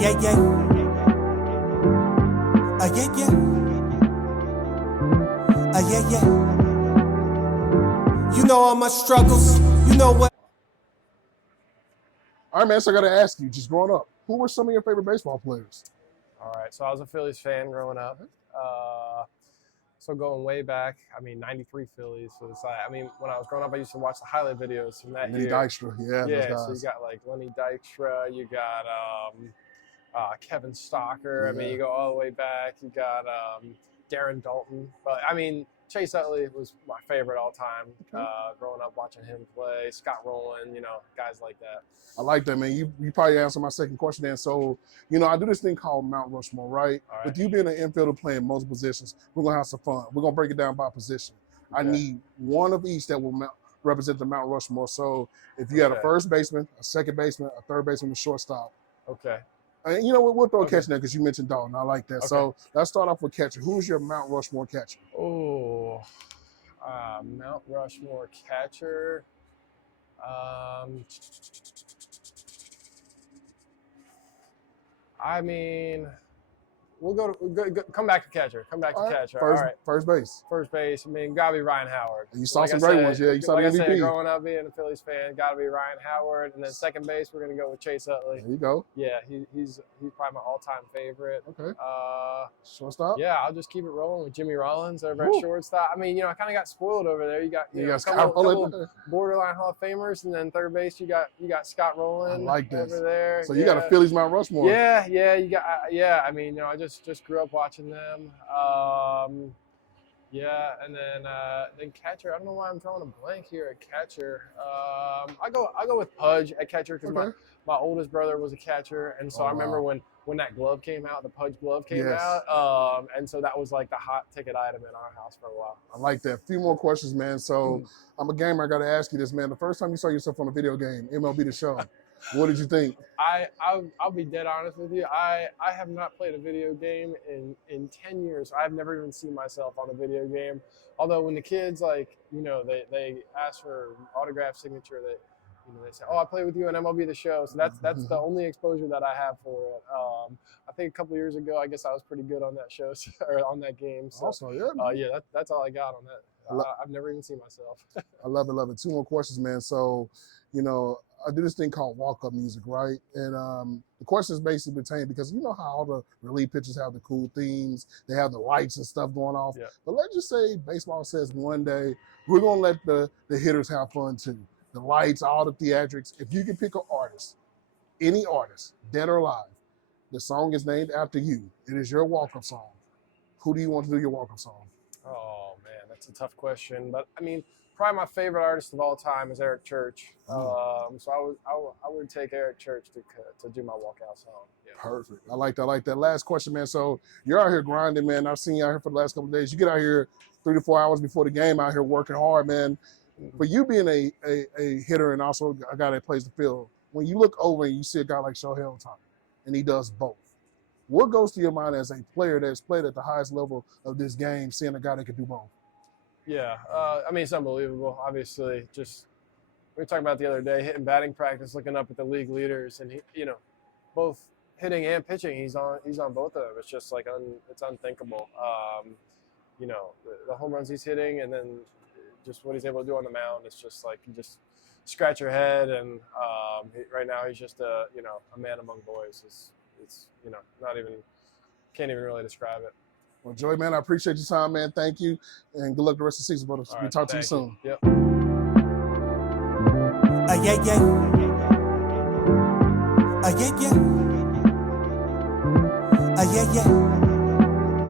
yeah, yeah. Yeah, yeah. Yeah, yeah. You know all my struggles. You know what? All right, man, so I got to ask you, just growing up, who were some of your favorite baseball players? All right, so I was a Phillies fan growing up. So going way back, I mean, 93 Phillies. So it's like, I mean, when I was growing up, I used to watch the highlight videos from that Lenny year. Dykstra, yeah, those Yeah, guys. so you got like Lenny Dykstra, you got Kevin Stalker. Yeah. I mean, you go all the way back. You got Darren Dalton. But I mean, Chase Utley was my favorite all time. Growing up watching him play, Scott Rowland, you know, guys like that. I like that, man. You probably answered my second question then. So, you know, I do this thing called Mount Rushmore, right? All right. With you being an infielder playing multiple positions, we're going to have some fun. We're going to break it down by position. Okay. I need one of each that will represent the Mount Rushmore. So if you had a first baseman, a second baseman, a third baseman, a shortstop. Okay. And you know what? We'll throw a catcher there because you mentioned Dalton. I like that. Okay. So let's start off with catcher. Who's your Mount Rushmore catcher? Oh, Mount Rushmore catcher. I mean, we'll go come back to catcher. Come back to catcher. All right. First base. First base. I mean, gotta be Ryan Howard. You saw some great ones, yeah. You saw the MVP. Like I said, growing up being a Phillies fan, gotta be Ryan Howard. And then second base, we're gonna go with Chase Utley. There you go. Yeah, he's probably my all-time favorite. Okay. Shortstop. Yeah, I'll just keep it rolling with Jimmy Rollins over at shortstop. I mean, you know, I kind of got spoiled over there. You got a couple borderline Hall of Famers, and then third base, you got Scott Rowland over there. So you got a Phillies Mount Rushmore. Yeah, you got I mean, you know, I just grew up watching them. Yeah, and then catcher. I don't know why I'm drawing a blank here at catcher. I go with Pudge at catcher because my oldest brother was a catcher, and so I remember when that glove came out, the Pudge glove came out, and so that was like the hot ticket item in our house for a while. I like that. A few more questions, man. So I'm a gamer. I got to ask you this, man. The first time you saw yourself on a video game, MLB the SHOW, what did you think? I'll be dead honest with you. I have not played a video game in 10 years. I've never even seen myself on a video game. Although when the kids, like, you know, they ask for autograph signature, they say, "Oh, I play with you on MLB the SHOW." So that's the only exposure that I have for it. I think a couple years ago, I guess I was pretty good on that show or on that game. So that's all I got on that. I've never even seen myself. I love it. Two more questions, man. So, you know, I do this thing called walk-up music, right? And the question is basically pertaining because you know how all the relief pitchers have the cool themes, they have the lights and stuff going off. Yeah. But let's just say baseball says one day we're gonna let the hitters have fun too. The lights, all the theatrics. If you can pick an artist, any artist, dead or alive, the song is named after you. It is your walk-up song. Who do you want to do your walk-up song? Oh man, that's a tough question. But I mean, probably my favorite artist of all time is Eric Church. So I would take Eric Church to do my walkout song. Yeah. Perfect. I like that. Last question, man. So you're out here grinding, man. I've seen you out here for the last couple of days. You get out here 3 to 4 hours before the game, out here working hard, man. For you being a hitter and also a guy that plays the field, when you look over and you see a guy like Shohei Ohtani, and he does both, what goes to your mind as a player that's played at the highest level of this game, seeing a guy that can do both? Yeah, I mean, it's unbelievable. Obviously, just we were talking about the other day, hitting batting practice, looking up at the league leaders, and he, you know, both hitting and pitching, he's on both of them. It's just like it's unthinkable. You know, the home runs he's hitting, and then just what he's able to do on the mound. It's just like you just scratch your head. And right now he's just a man among boys. It's can't even really describe it. Well, Joey, man, I appreciate your time, man. Thank you, and good luck the rest of the season, brother. We'll talk to you soon. Yep. Yeah, yeah. Yeah, yeah. Yeah, yeah.